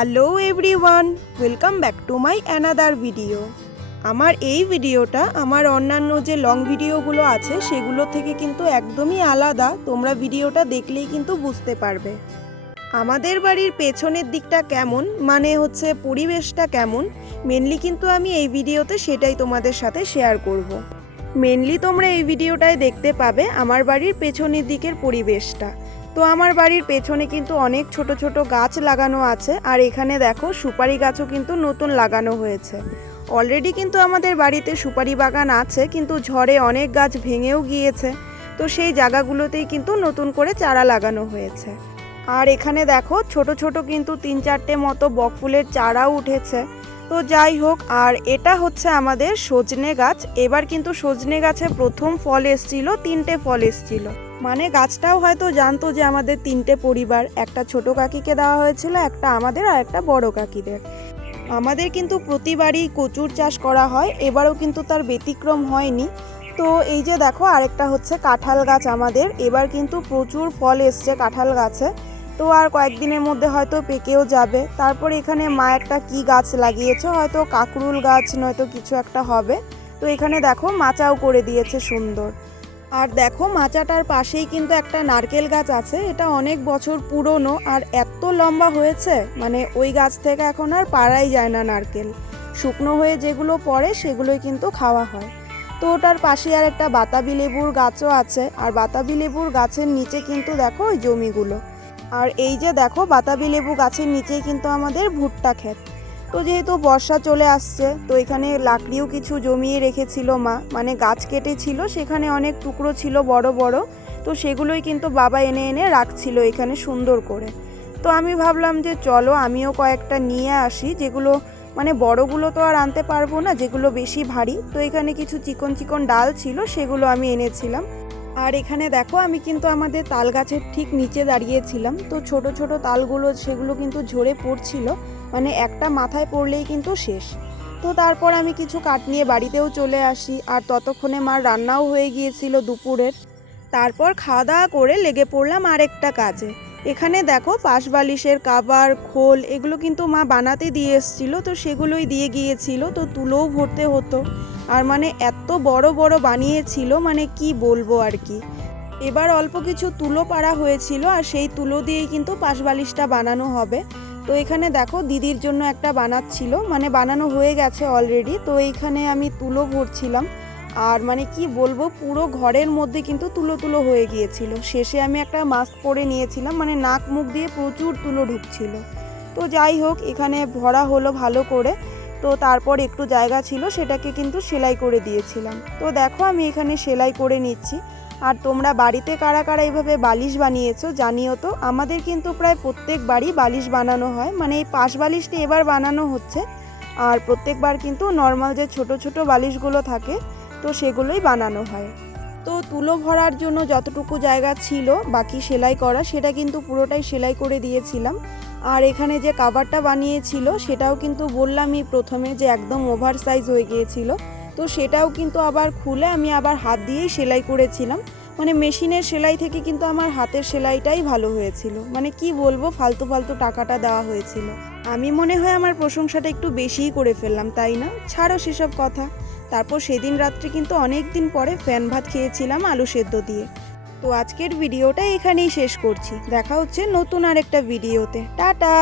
Hello everyone, welcome back to my another video. আমার এই ভিডিওটা আমার অন্যান্য যে লং ভিডিওগুলো আছে সেগুলো থেকে কিন্তু একদমই আলাদা। তোমরা ভিডিওটা দেখলেই কিন্তু বুঝতে পারবে আমাদের বাড়ির পেছনের দিকটা কেমন, মানে হচ্ছে পরিবেশটা কেমন। মেনলি কিন্তু আমি এই ভিডিওতে সেটাই তোমাদের সাথে শেয়ার করব। মেনলি তোমরা এই ভিডিওটায় দেখতে পাবে আমার বাড়ির পেছনের দিকের পরিবেশটা। তো আমার বাড়ির পেছনে কিন্তু অনেক ছোট ছোট গাছ লাগানো আছে, আর এখানে দেখো সুপারি গাছও কিন্তু নতুন লাগানো হয়েছে। অলরেডি কিন্তু আমাদের বাড়িতে সুপারি বাগান আছে, কিন্তু ঝড়ে অনেক গাছ ভেঙেও গিয়েছে। তো সেই জায়গাগুলোতেই কিন্তু নতুন করে চারা লাগানো হয়েছে। আর এখানে দেখো ছোট ছোট কিন্তু 3-4টে মতো বকফুলের চারাও উঠেছে। তো যাই হোক, আর এটা হচ্ছে আমাদের সজনে গাছ। এবার কিন্তু সজনে গাছে প্রথম ফল এসছিল, 3টে ফল এসছিল। মানে গাছটাও হয়তো জানতো যে আমাদের 3টে পরিবার, একটা ছোট কাকিকে দেওয়া হয়েছিল, একটা আমাদের আর একটা বড় কাকিদের। আমাদের কিন্তু প্রতিবারই কচুর চাষ করা হয়, এবারও কিন্তু তার ব্যতিক্রম হয়নি। তো এই যে দেখো আরেকটা হচ্ছে কাঁঠাল গাছ আমাদের, এবার কিন্তু প্রচুর ফল এসছে কাঁঠাল গাছে। তো আর কয়েকদিনের মধ্যে হয়তো পেকেও যাবে। তারপর এখানে মা একটা কি গাছ লাগিয়েছে, হয়তো কাকরুল গাছ নয়তো কিছু একটা হবে। তো এখানে দেখো মাচাও করে দিয়েছে সুন্দর। আর দেখো মাচাটার পাশেই কিন্তু একটা নারকেল গাছ আছে, এটা অনেক বছর পুরনো আর এত লম্বা হয়েছে, মানে ওই গাছ থেকে এখন আর পাড়াই যায় না নারকেল। শুকনো হয়ে যেগুলো পড়ে সেগুলোই কিন্তু খাওয়া হয়। তো ওটার পাশে আর একটা বাতাবি লেবুর গাছও আছে, আর বাতাবি লেবুর গাছের নিচে কিন্তু দেখো ওই জমিগুলো। আর এই যে দেখো বাতাবি লেবু গাছের নিচেই কিন্তু আমাদের ভুট্টা ক্ষেত। তো যেহেতু বর্ষা চলে আসছে, তো এখানে লাকড়িও কিছু জমিয়ে রেখেছিল মা, মানে গাছ কেটেছিল, সেখানে অনেক টুকরো ছিল বড় বড়। তো সেগুলোই কিন্তু বাবা এনে এনে রাখছিল এখানে সুন্দর করে। তো আমি ভাবলাম যে চলো আমিও কয়েকটা নিয়ে আসি, যেগুলো মানে বড়গুলো তো আর আনতে পারবো না, যেগুলো বেশি ভারী। তো এখানে কিছু চিকন চিকন ডাল ছিল, সেগুলো আমি এনেছিলাম। আর এখানে দেখো আমি কিন্তু আমাদের তাল গাছের ঠিক নিচে দাঁড়িয়েছিলাম। তো ছোট ছোট তালগুলো সেগুলো কিন্তু ঝরে পড়ছিল, মানে একটা মাথায় পড়লেই কিন্তু শেষ। তো তারপর আমি কিছু কাঠ নিয়ে বাড়িতেও চলে আসি, আর ততক্ষণে মার রান্নাও হয়ে গিয়েছিল দুপুরের। তারপর খাওয়া দাওয়া করে লেগে পড়লাম আরেকটা কাজে। এখানে দেখো পাশ বালিশের কাভার খোল এগুলো কিন্তু মা বানাতে দিয়ে এসেছিল, তো সেগুলোই দিয়ে গিয়েছিল। তো তুলোও ভরতে হতো, আর মানে এত বড় বড় বানিয়েছিল, মানে কি বলবো আর কি। এবার অল্প কিছু তুলো পাড়া হয়েছিল, আর সেই তুলো দিয়েই কিন্তু পাশ বালিশটা বানানো হবে। তো এখানে দেখো দিদির জন্য একটা বানাচ্ছিল, মানে বানানো হয়ে গেছে অলরেডি। তো এইখানে আমি তুলো ভরছিলাম, আর মানে কি বলবো পুরো ঘরের মধ্যে কিন্তু তুলো তুলো হয়ে গিয়েছিল। শেষে আমি একটা মাস্ক পরে নিয়েছিলাম, মানে নাক মুখ দিয়ে প্রচুর তুলো ঢুকছিল। তো যাই হোক এখানে ভরা হলো ভালো করে। তো তারপর একটু জায়গা ছিল সেটাকে কিন্তু সেলাই করে দিয়েছিলাম। তো দেখো আমি এখানে সেলাই করে নিচ্ছি। আর তোমরা বাড়িতে কারা কারা এইভাবে বালিশ বানিয়েছো জানিও তো। আমাদের কিন্তু প্রায় প্রত্যেক বাড়ি বালিশ বানানো হয়, মানে এই পাশ বালিশটা এবার বানানো হচ্ছে। আর প্রত্যেকবার কিন্তু নর্মাল যে ছোট ছোট বালিশগুলো থাকে তো সেগুলোই বানানো হয়। তো তুলো ভরার জন্য যতটুকু জায়গা ছিল বাকি সেলাই করা, সেটা কিন্তু পুরোটাই সেলাই করে দিয়েছিলাম। আর এখানে যে কাভারটা বানিয়েছিল সেটাও কিন্তু বললামই প্রথমে যে একদম ওভার সাইজ হয়ে গিয়েছিল। তো সেটাও কিন্তু আবার খুলে আমি আবার হাত দিয়েই সেলাই করেছিলাম। মানে মেশিনের সেলাই থেকে কিন্তু আমার হাতের সেলাইটাই ভালো হয়েছিল। মানে কি বলবো, ফালতু ফালতু টাকাটা দেওয়া হয়েছিল। আমি মনে হয় আমার প্রশংসাটা একটু বেশিই করে ফেললাম, তাই না? ছাড়ো সেসব কথা। তারপর সেদিন রাত্রে কিন্তু অনেক দিন পরে ফ্যান ভাত খেয়েছিলাম আলু সেদ্ধ দিয়ে। তো আজকের ভিডিওটা এখানেই শেষ করছি। দেখা হচ্ছে নতুন আরেকটা ভিডিওতে। টাটা।